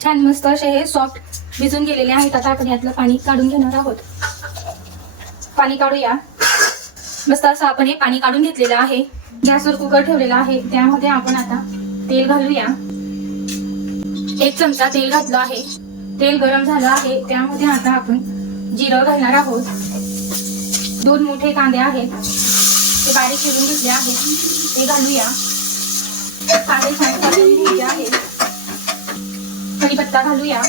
छान मस्त असे हे सॉफ्ट भिजून गेलेले आहेत. आता आपण यातलं पाणी काढून घेणार आहोत. पाणी काढूया. मस्त असं आपण हे पाणी काढून घेतलेलं आहे. गॅसवर कुकर ठेवलेला आहे. त्यामध्ये आपण आता तेल घालूया. 1 चमचा तेल घातलं आहे. तेल गरम झालं आहे. त्यामध्ये आता आपण जिरं घालणार आहोत. 2 मोठे कांदे आहेत, ते बारीक चिरून घेतले आहेत, ते घालूया. कांदे छान भाजून घ्यायचे आहेत. कढीपत्ता घालूया.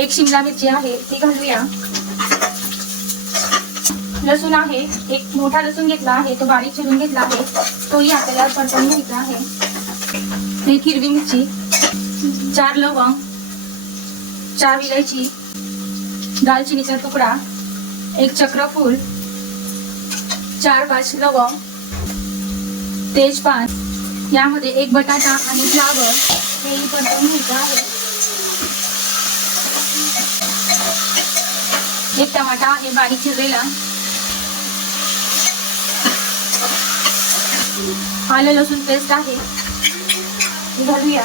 1 शिमला मिरची आहे, ती घालूया. लसूण आहे, 1 मोठा लसूण घेतला आहे, तो बारीक चिरून घेतला आहे, तोही आपल्याला परतून घ्यायचा आहे. 1 हिरवी मिरची, 4 लवंग, 4 विलायची, दालचिनीचा तुकडा, 1 चक्रफूल, 4-5 लवंग, तेजपान, यामध्ये 1 बटाटा आणि फ्लावर हेही परतून घ्यायचं आहे. 1 टमाटा आहे बारीक चिरलेला. आलं लसूण पेस्ट आहे, ती घालूया.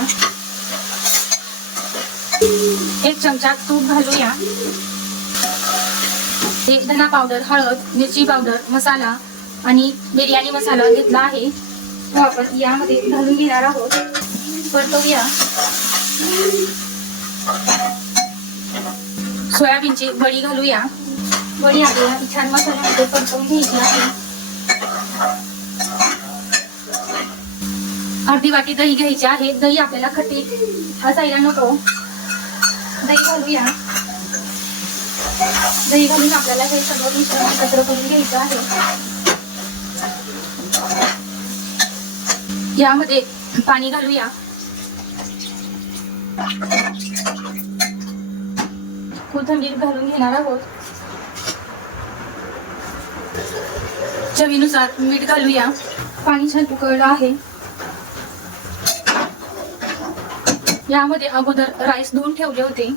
1 चमचा तूप घालूया. धना पावडर, हळद, मिरची पावडर, मसाला आणि बिर्याणी मसाला घेतला आहे, तो आपण यामध्ये घालून घेणार आहोत. परतूया. सोयाबीनची वडी घालूया. वडी आपल्याला छान मसाल्यामध्ये परतवून घ्यायची आहे. अर्धी वाटी दही घ्यायची आहे. दही आपल्याला खट्टी असायला नको. दही घालूया. दही घालून आपल्याला हे सगळं मिश्रण एकत्र करून घ्यायचं आहे. यामध्ये पाणी घालूया. कोथिंबीर घालून घेणार आहोत. चवीनुसार मीठ घालूया. पाणी छान उकळलं आहे. यामध्ये अगोदर राईस धुवून ठेवले होते.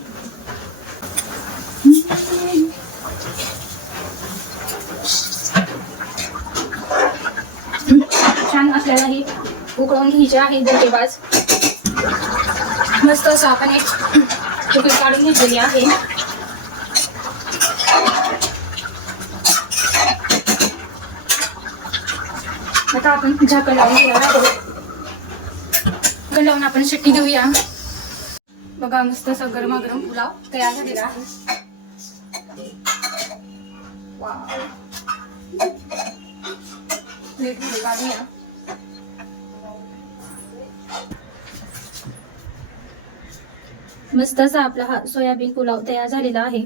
छान आपल्याला हे उकळून घ्यायचे आहे. दर्जेबाज मस्त असं आपण एक उकळी काढून घेतलेली आहे. आता आपण झाकण लावून घेणार आहोत. झाकण लावून आपण शिट्टी देऊया. बघा मस्त असं गरमागरम पुलाव तयार झालेला आहे. प्लेटमध्ये काढूया. मस्त असा आपला हा सोयाबीन पुलाव तयार झालेला आहे.